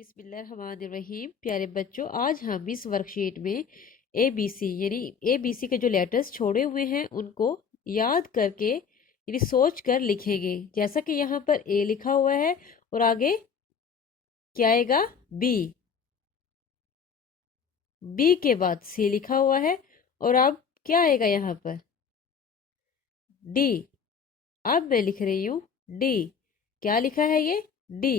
बिस्मिल्लाहिर्रहमानिर्रहीम। प्यारे बच्चों, आज हम इस वर्कशीट में ABC यानी ABC के जो लेटर्स छोड़े हुए हैं उनको याद करके यानी सोच कर लिखेंगे। जैसा कि यहाँ पर A लिखा हुआ है और आगे क्या आएगा B, B के बाद C लिखा हुआ है और अब क्या आएगा यहाँ पर D। अब मैं लिख रही हूँ D। क्या लिखा है ये D।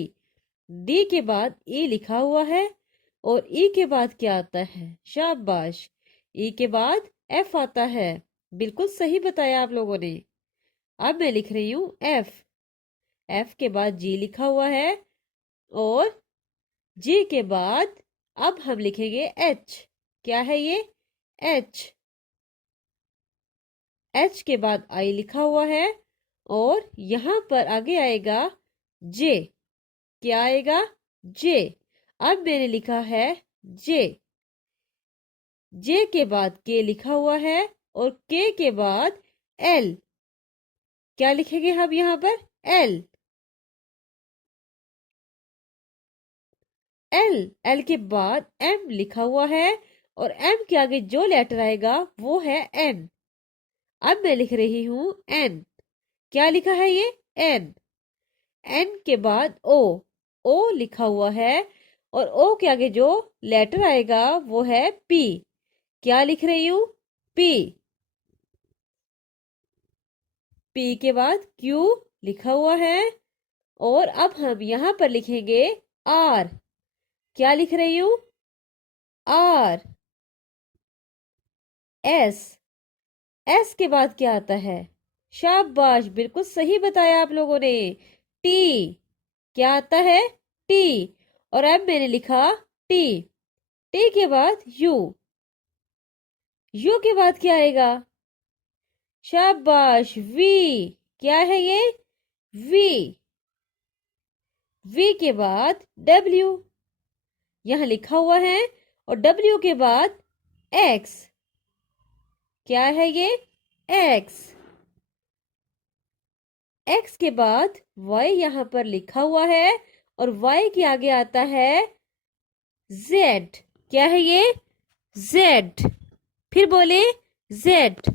D के बाद E लिखा हुआ है और E के बाद क्या आता है, शाबाश, E के बाद F आता है। बिल्कुल सही बताया आप लोगों ने। अब मैं लिख रही हूँ F। F के बाद G लिखा हुआ है और G के बाद अब हम लिखेंगे H। क्या है ये H। H के बाद I लिखा हुआ है और यहाँ पर आगे आएगा J। क्या आएगा J। अब मैंने लिखा है J। J के बाद K लिखा हुआ है और K के बाद L। क्या लिखेंगे हम यहाँ पर L। L के बाद M लिखा हुआ है और M के आगे जो लेटर आएगा वो है N। अब मैं लिख रही हूँ N। क्या लिखा है ये N। N के बाद O लिखा हुआ है और O के आगे जो लेटर आएगा वो है P। क्या लिख रही हूँ P। P के बाद Q लिखा हुआ है और अब हम यहाँ पर लिखेंगे R। क्या लिख रही हूँ R। S के बाद क्या आता है, शाबाश, बिल्कुल सही बताया आप लोगों ने, T। क्या आता है T और अब मैंने लिखा T। T के बाद U के बाद क्या आएगा, शाबाश, V। क्या है ये V। V के बाद W यहाँ लिखा हुआ है और W के बाद X। क्या है ये X। X के बाद Y यहाँ पर लिखा हुआ है और Y के आगे आता है Z। क्या है ये Z। फिर बोले Z।